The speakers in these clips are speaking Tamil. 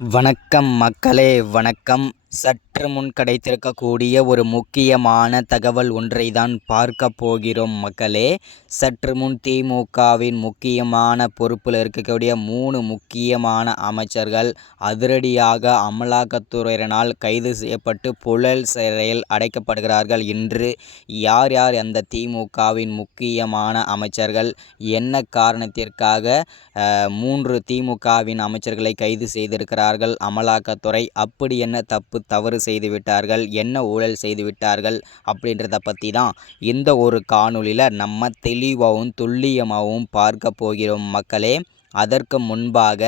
வணக்கம் மக்களே, வணக்கம். சற்று முன் கிடைத்திருக்கக்கூடிய ஒரு முக்கியமான தகவல் ஒன்றை தான் பார்க்க போகிறோம் மக்களே. சற்று முன் திமுகவின் முக்கியமான பொறுப்பில் இருக்கக்கூடிய 3 முக்கியமான அமைச்சர்கள் அதிரடியாக அமலாக்கத்துறையினரால் கைது செய்யப்பட்டு புழல் சிறையில் அடைக்கப்படுகிறார்கள். இன்று யார் யார் அந்த திமுகவின் முக்கியமான அமைச்சர்கள், என்ன காரணத்திற்காக 3 திமுகவின் அமைச்சர்களை கைது செய்திருக்கிறார்கள் அமலாக்கத்துறை, அப்படி என்ன தவறு செய்துவிட்டார்கள், என்ன ஊழல் செய்துவிட்டார்கள் அப்படின்றத பற்றி தான் இந்த ஒரு காணொளியில் நம்ம தெளிவாகவும் துல்லியமாகவும் பார்க்க போகிறோம் மக்களே. அதற்கு முன்பாக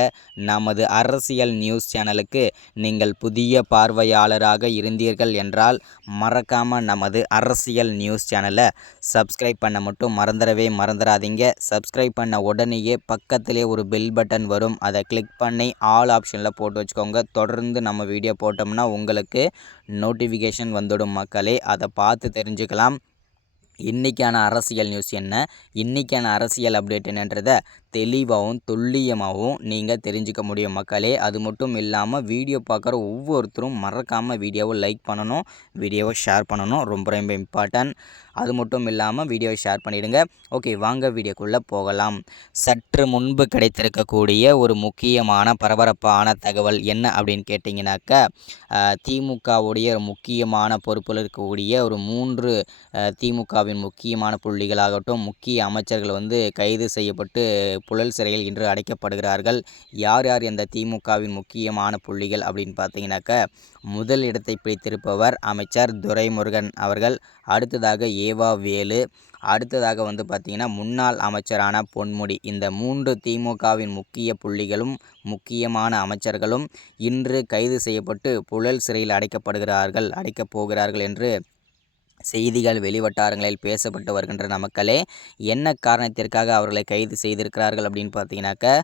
நமது அரசியல் நியூஸ் சேனலுக்கு நீங்கள் புதிய பார்வையாளராக இருந்தீர்கள் என்றால் மறக்காமல் நமது அரசியல் நியூஸ் சேனலை சப்ஸ்கிரைப் பண்ண மட்டும் மறந்துடாதீங்க. சப்ஸ்கிரைப் பண்ண உடனேயே பக்கத்திலே ஒரு பெல் பட்டன் வரும், அதை கிளிக் பண்ணி ஆல் ஆப்ஷனில் போட்டு வச்சுக்கோங்க. தொடர்ந்து நம்ம வீடியோ போட்டோம்னா உங்களுக்கு நோட்டிஃபிகேஷன் வந்துடும் மக்களே. அதை பார்த்து தெரிஞ்சுக்கலாம் இன்றைக்கான அரசியல் நியூஸ் என்ன, இன்றைக்கான அரசியல் அப்டேட் என்னன்றதை தெளிவாகவும் துல்லியமாகவும் நீங்கள் தெரிஞ்சுக்க முடியும் மக்களே. அது மட்டும் இல்லாமல் வீடியோ பார்க்குற ஒவ்வொருத்தரும் மறக்காமல் வீடியோவை லைக் பண்ணணும், வீடியோவை ஷேர் பண்ணணும், ரொம்ப ரொம்ப இம்பார்ட்டன்ட். அது மட்டும் இல்லாமல் வீடியோவை ஷேர் பண்ணிவிடுங்க. ஓகே, வாங்க வீடியோக்குள்ளே போகலாம். சற்று முன்பு கிடைத்திருக்கக்கூடிய ஒரு முக்கியமான பரபரப்பான தகவல் என்ன அப்படின்னு கேட்டிங்கனாக்கா, திமுகவுடைய முக்கியமான பொறுப்பில் இருக்கக்கூடிய ஒரு 3 திமுகவின் முக்கியமான புள்ளிகளாகட்டும், முக்கிய அமைச்சர்கள் கைது செய்யப்பட்டு புழல் சிறையில் இன்று அடைக்கப்படுகிறார்கள். யார் யார் இந்த திமுகவின் முக்கியமான புள்ளிகள் அப்படின்னு பார்த்தீங்கன்னாக்கா, முதல் இடத்தை பிடித்திருப்பவர் அமைச்சர் துரைமுருகன் அவர்கள், அடுத்ததாக ஏவா வேலு, அடுத்ததாக பார்த்திங்கன்னா முன்னாள் அமைச்சரான பொன்முடி. இந்த 3 திமுகவின் முக்கிய புள்ளிகளும் முக்கியமான அமைச்சர்களும் இன்று கைது செய்யப்பட்டு புழல் சிறையில் அடைக்கப் போகிறார்கள் என்று செய்திகள் வெளிவட்டாரங்களில் பேசப்பட்டு வருகின்றன மக்களே. என்ன காரணத்திற்காக அவர்களை கைது செய்திருக்கிறார்கள் அப்படின்னு பார்த்தீங்கன்னாக்கா,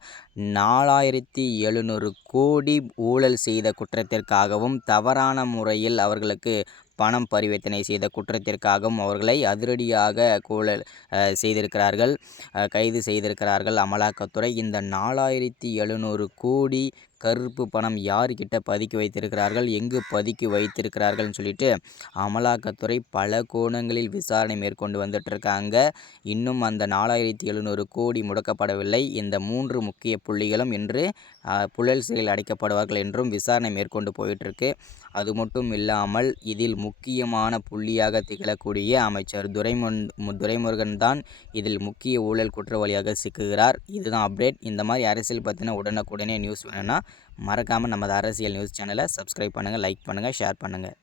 4700 கோடி ஊழல் செய்த குற்றத்திற்காகவும் தவறான முறையில் அவர்களுக்கு பணம் பரிவர்த்தனை செய்த குற்றத்திற்காகவும் அவர்களை அதிரடியாக கைது செய்திருக்கிறார்கள் அமலாக்கத்துறை. இந்த 4700 கோடி கருப்பு பணம் யார்கிட்ட பதுக்கி வைத்திருக்கிறார்கள், எங்கு பதுக்கி வைத்திருக்கிறார்கள்னு சொல்லிட்டு அமலாக்கத்துறை பல கோணங்களில் விசாரணை மேற்கொண்டு வந்துட்டுருக்காங்க. இன்னும் அந்த 4700 கோடி முடக்கப்படவில்லை. இந்த 3 முக்கிய புள்ளிகளும் இன்று புழல் சிறையில் அடைக்கப்படுவார்கள் என்றும் விசாரணை மேற்கொண்டு போயிட்டுருக்கு. அது மட்டும் இல்லாமல் இதில் முக்கியமான புள்ளியாக திகழக்கூடிய அமைச்சர் துரைமுருகன் தான் இதில் முக்கிய ஊழல் குற்றவாளியாக சிக்குகிறார். இதுதான் அப்டேட். இந்த மாதிரி அரசியல் பற்றின உடனுக்குடனே நியூஸ் வேணும்னா மறக்காமல் நமது அரசியல் நியூஸ் சேனலை சப்ஸ்கிரைப் பண்ணுங்கள், லைக் பண்ணுங்கள், ஷேர் பண்ணுங்கள்.